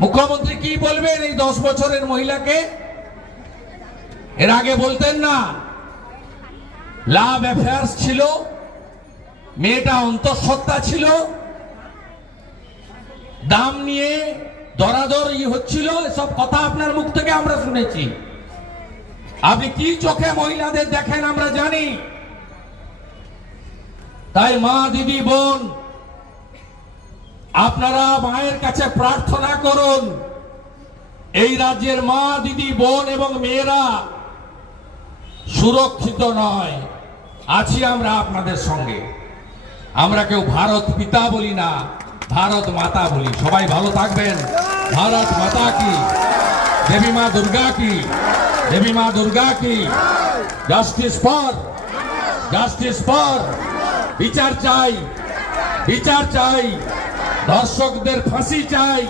মুখ্যমন্ত্রী কি বলবেন এই 10 বছরের মহিলাকে? এর আগে বলতেন না লাভ অ্যাফেয়ার্স ছিল, মেয়েটা অন্তঃসত্ত্বা ছিল, দাম নিয়ে দরাদরি হচ্ছিল, এসব কথা আপনার মুখ থেকে আমরা শুনেছি। আপনি কি চোখে মহিলাদের দেখেন আমরা জানি। তাই মা, দিদি, বোন, আপনারা মায়ের কাছে প্রার্থনা করুন এই রাজ্যের মা, দিদি, বোন এবং মেয়েরা সুরক্ষিত নয়। আছি আমরা আপনাদের সঙ্গে। আমরা কেউ ভারত পিতা বলি না, ভারত মাতা বলি। সবাই ভালো থাকবেন। ভারত মাতা কি, দেবী মা দুর্গা কি, দেবী মা দুর্গা কি। Justice for, justice for. বিচার চাই, বিচার চাই। ধর্ষকদের ফাঁসি চাই।